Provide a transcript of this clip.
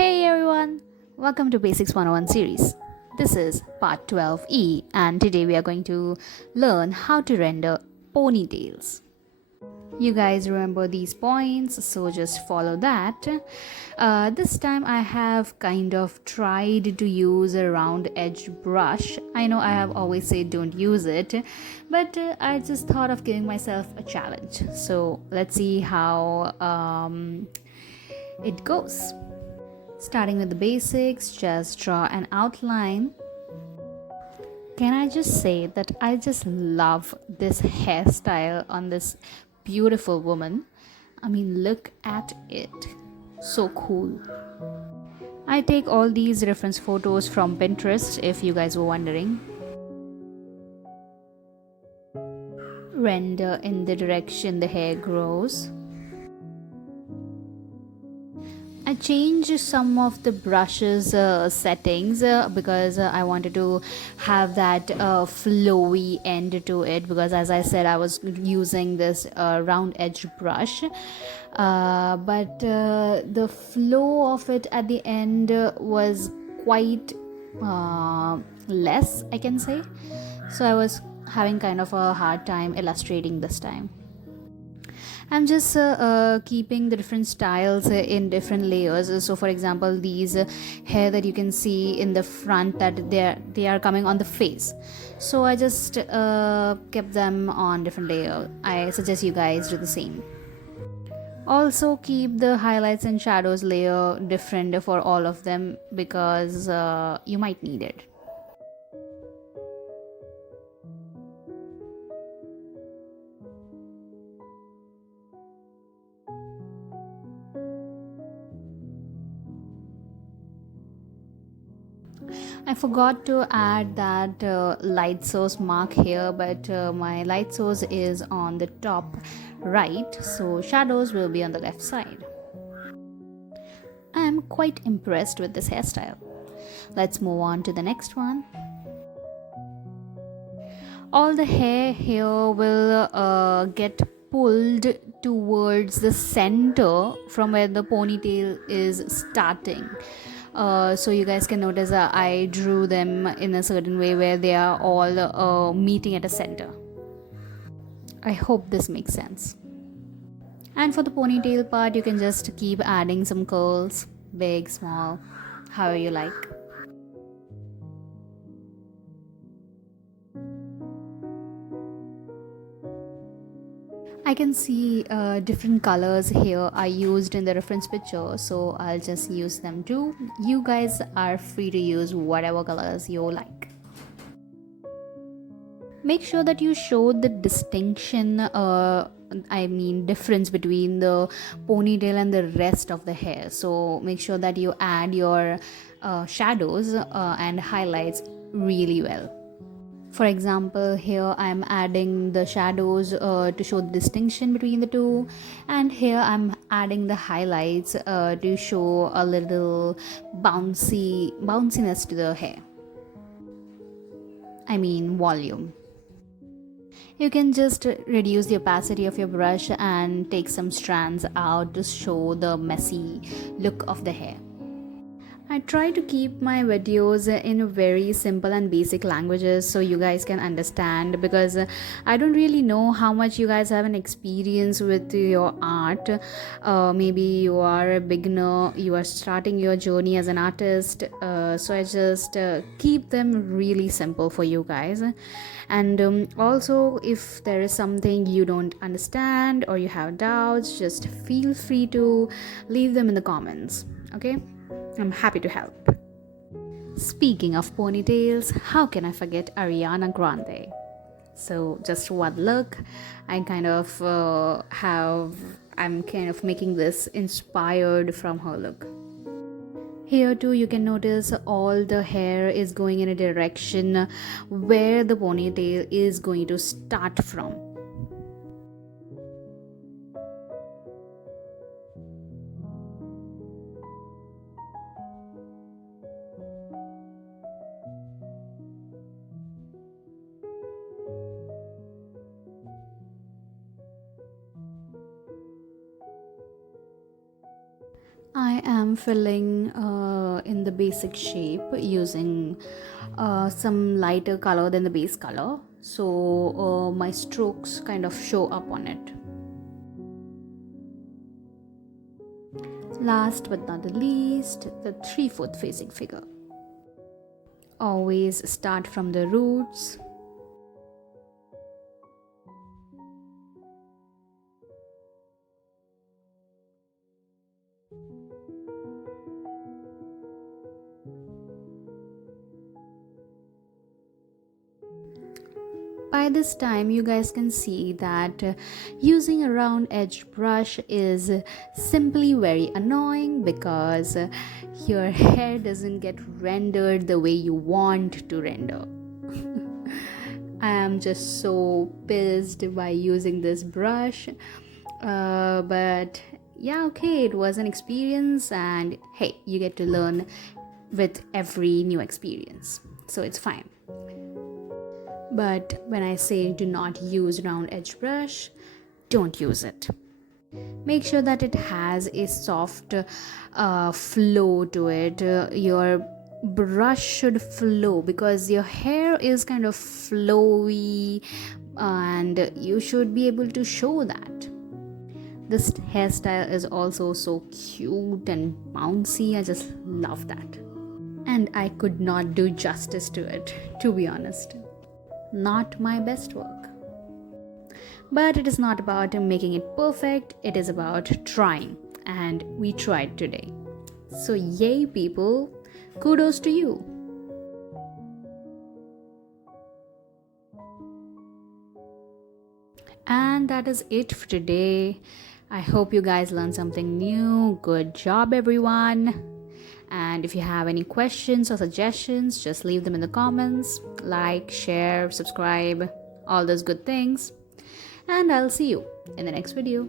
Hey everyone, welcome to Basics 101 series. This is part 12E, and today we are going to learn how to render ponytails. You guys remember these points, so just follow that. This time I have kind of tried to use a round edge brush. I know I have always said don't use it, but I just thought of giving myself a challenge. So let's see how it goes. Starting with the basics, just draw an outline. Can I just say that I just love this hairstyle on this beautiful woman? I mean, look at it. So cool. I take all these reference photos from Pinterest if you guys were wondering. Render in the direction the hair grows. I changed some of the brushes settings because I wanted to have that flowy end to it, because as I said I was using this round edge brush, but the flow of it at the end was quite less, I can say. So I was having kind of a hard time illustrating this time. I'm just keeping the different styles in different layers. So for example, these hair that you can see in the front, that they are coming on the face, so I just kept them on different layer. I suggest you guys do the same. Also keep the highlights and shadows layer different for all of them, because you might need it. I forgot to add that light source mark here, but my light source is on the top right, so shadows will be on the left side. I am quite impressed with this hairstyle. Let's move on to the next one. All the hair here will get pulled towards the center from where the ponytail is starting. So you guys can notice I drew them in a certain way where they are all meeting at a center. I hope this makes sense. And for the ponytail part, you can just keep adding some curls, big, small, however you like. I can see different colors here are used in the reference picture, so I'll just use them too. You guys are free to use whatever colors you like. Make sure that you show the distinction, difference between the ponytail and the rest of the hair. So make sure that you add your shadows and highlights really well. For example, here I'm adding the shadows to show the distinction between the two, and here I'm adding the highlights to show a little bounciness to the hair. I mean volume. You can just reduce the opacity of your brush and take some strands out to show the messy look of the hair. I try to keep my videos in very simple and basic languages so you guys can understand, because I don't really know how much you guys have an experience with your art. Maybe you are a beginner, you are starting your journey as an artist, so I just keep them really simple for you guys. And also, if there is something you don't understand or you have doubts, just feel free to leave them in the comments, okay? I'm happy to help. Speaking of ponytails, how can I forget Ariana Grande? So just one look, I'm kind of making this inspired from her look. Here too you can notice all the hair is going in a direction where the ponytail is going to start from. I I am filling in the basic shape using some lighter color than the base color, so my strokes kind of show up on it. Last but not the least, the 3/4 facing figure. Always start from the roots. By this time you guys can see that using a round edged brush is simply very annoying because your hair doesn't get rendered the way you want to render. I am just so pissed by using this brush, but yeah, okay, it was an experience, and hey, you get to learn with every new experience, so it's fine. But when I say do not use round edge brush, don't use it. Make sure that it has a soft flow to it. Your brush should flow because your hair is kind of flowy, and you should be able to show that. This hairstyle is also so cute and bouncy. I just love that. And I could not do justice to it, to be honest. Not my best work. But it is not about making it perfect, it is about trying. And we tried today. So, yay, people! Kudos to you! And that is it for today. I hope you guys learned something new. Good job, everyone! And if you have any questions or suggestions, just leave them in the comments. Like, share, subscribe, all those good things. And I'll see you in the next video.